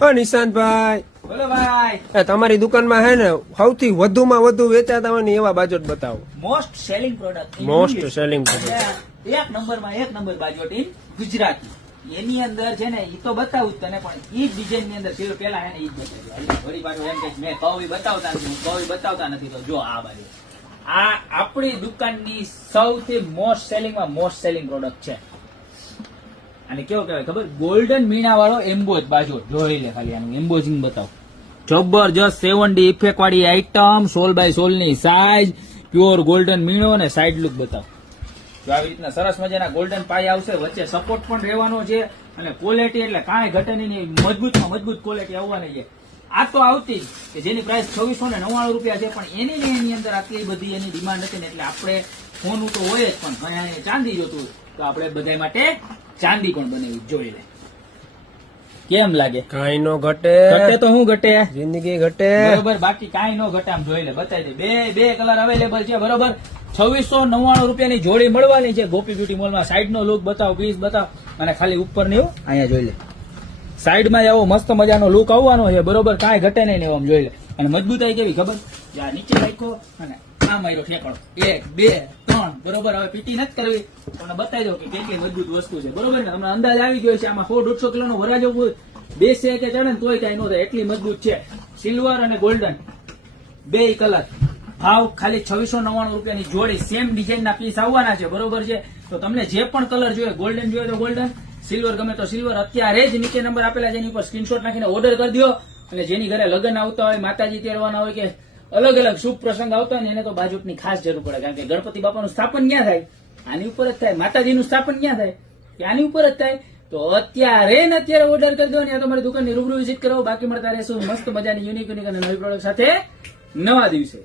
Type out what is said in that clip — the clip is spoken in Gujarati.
નિશાંતભાઈ, બોલો ભાઈ. તમારી દુકાનમાં હે ને સૌથી વધુમાં વધુ વેચાતા હોય ને એવા બાજોટ બતાવો. Most selling product. Most selling એક નંબર બાજોટ ઇન ગુજરાતી. એની અંદર છે ને ઈ તો બતાવું જ તને, પણ ઈ ડિઝાઇન ની અંદર પેલા હે ને ઈ જ બતાવ્યું. વળી પાછું એમ કે મેં કવી બતાવતા નથી, હું કવી બતાવતા નથી. તો જો આ બાજુ આ આપણી દુકાનની સૌથી મોસ્ટ સેલિંગમાં મોસ્ટ સેલિંગ પ્રોડક્ટ છે. અને કેવો કહેવાય ખબર? ગોલ્ડન મીણા વાળો એમ્બોઝ બાજુ જોઈ લે. ખાલી આનું એમ્બોઝિંગ બતાવ. જબરજસ્ત 7D ઇફેક્ટ વાળી આઈટમ, 16x16 ની સાઈઝ, પ્યોર ગોલ્ડન મીણો અને સાઈડ લુક બતાવ. જો આવી રીતના સરસ મજાના ગોલ્ડન પાય આવશે, વચ્ચે સપોર્ટ પણ રહેવાનો છે અને ક્વોલિટી એટલે કાંઈ ઘટે નહીં, મજબૂતમાં મજબૂત ક્વોલિટી આવવાની છે. આ તો આવતી કે જેની પ્રાઇસ 2699 રૂપિયા છે, પણ એની અંદર આટલી બધી એની ડિમાન્ડ હતી ને એટલે આપણે સોનું તો હોય જ, પણ ઘણા ચાંદી જોતું તો આપણે બધા માટે ચાંદી પણ બનાવી જોઈ લે. કેમ લાગે? કાંઈ નો ઘટે. ઘટે તો શું ઘટે? જિંદગી ઘટે બરોબર. બાકી કાંઈ નો ઘટે. આમ જોઈ લે, બતાવી દે. બે કલર અવેલેબલ છે. બરોબર. 2699 રૂપિયાની જોડી મળવાની છે ગોપી બ્યુટી મોલમાં. સાઈડ નો લુક બતાવો, પીસ બતાવો, અને ખાલી ઉપર ને અહીંયા જોઈ લે. સાઈડમાં આવો મસ્ત મજાનો લુક આવવાનો છે. બરોબર. કાંઈ ઘટે નહીં ને આમ જોઈ લે. અને મજબૂતાઈ કેવી ખબર? નીચે રાખ્યો અને આ માર્યો ઠેકાણો. 1 2 3. બરોબર. હવે પીટી નથી કરવી, તમને બતાવી દો કે કેટલી મજબૂત વસ્તુ છે. બરોબર ને? તમને અંદાજ આવી ગયો છે. આમાં 100-150 કિલો નો વરાજો બેસે કે ચડે ને તોય કઈ ન થાય, એટલી મજબૂત છે. સિલ્વર અને ગોલ્ડન બે કલર. ભાવ ખાલી 2699 રૂપિયાની જોડી. સેમ ડિઝાઇન ના પીસ આવવાના છે. બરોબર છે? તો તમને જે પણ કલર જોઈએ, ગોલ્ડન જોઈએ તો ગોલ્ડન, સિલ્વર ગમે તો સિલ્વર, અત્યારે જ નીચે નંબર આપેલા છે એની ઉપર સ્ક્રીનશોટ નાખીને ઓર્ડર કરી દો. અને જેની ઘરે લગ્ન આવતા હોય, માતાજી તેડવાના હોય કે અલગ અલગ શુભ પ્રસંગ આવતા હોય ને એને તો બાજોટની ખાસ જરૂર પડે. કારણ કે ગણપતિ બાપાનું સ્થાપન ક્યાં થાય? આની ઉપર જ થાય. માતાજીનું સ્થાપન ક્યાં થાય? કે આની ઉપર જ થાય. તો અત્યારે ઓર્ડર કરી દો ને આ તમારી દુકાનની રૂબરૂ વિઝિટ કરો. બાકી મળતા રહેશું મસ્ત મજાની યુનિક અને નવી પ્રોડક્ટ સાથે નવા દિવસે.